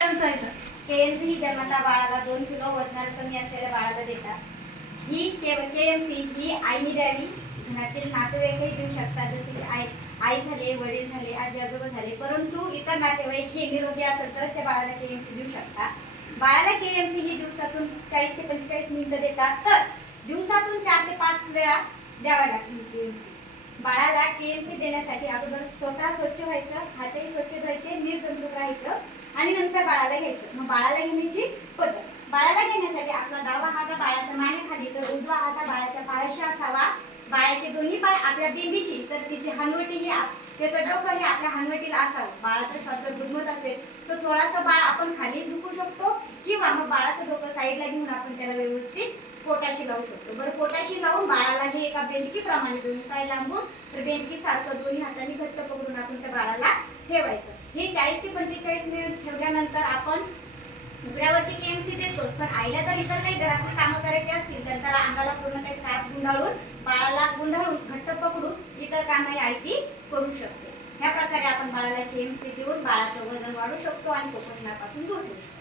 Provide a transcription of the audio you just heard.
KMC ही जन्मता बाळाला 2 kilo वजनाला कमी असलेल्या बाळाला देतात. ही केएमसी ही आईने द्यावी. घरातील नातेवाईकही देऊ शकतात, जसे की आई झाले, वडील झाले, आजी आजोबा झाले. परंतु इतर नातेवाईक हे निरोगी असेल तर त्या बाळाला केएमसी देऊ शकतात. बाळाला केएमसी ही दिवसातून 40 ते 45 मिनिटं देतात, तर दिवसातून 4 ते 5 वेळा द्यावा लागतील केएमसी. बाळाला केएमसी देण्यासाठी अगोदर स्वतः स्वच्छ व्हायचं, हातही स्वच्छ धुवायचे, निर्जंतुक राहायचं आणि नंतर बाळाला घ्यायचं. मग बाळाला घेण्याची पद्धत, बाळाला घेण्यासाठी आपला डावा हात बाळाच्या मानेखाली तर उजवा हात बाळाच्या पायाशी असावा. बाळाचे दोन्ही पाय आपल्या बेंबीशी, तर तिची हनवटी ही त्याचं डोकं हे आपल्या हनवटीला असावं. बाळाचा श्वास गुदमत असेल तर थोडासा बाळ आपण खाली झुकू शकतो किंवा मग बाळाचं डोकं साईडला घेऊन आपण त्याला व्यवस्थित पोटाशी लावू शकतो. बरं, पोटाशी लावून बाळाला हे एका बेंडकीप्रमाणे दोन्ही पाय लांबून तर बेंडकीसारखं दोन्ही हातांनी घट्ट पकडून आपण त्या बाळाला ठेवायचं. हे 40 ते 45 मिनिट ठेवल्यानंतर आपण उघड्यावरती केएमसी देतो. पण आईला जर इतर काही घरातली कामं करायची असतील तर त्याला अंगाला पूर्ण काही स्कार्फ गुंडाळून बाळाला गुंडाळून घट्ट पकडून इतर कामही आई ती करू शकते. ह्या प्रकारे आपण बाळाला केएमसी देऊन बाळाचं वजन वाढवू शकतो आणि कुपोषणापासून दूर ठेवू शकतो.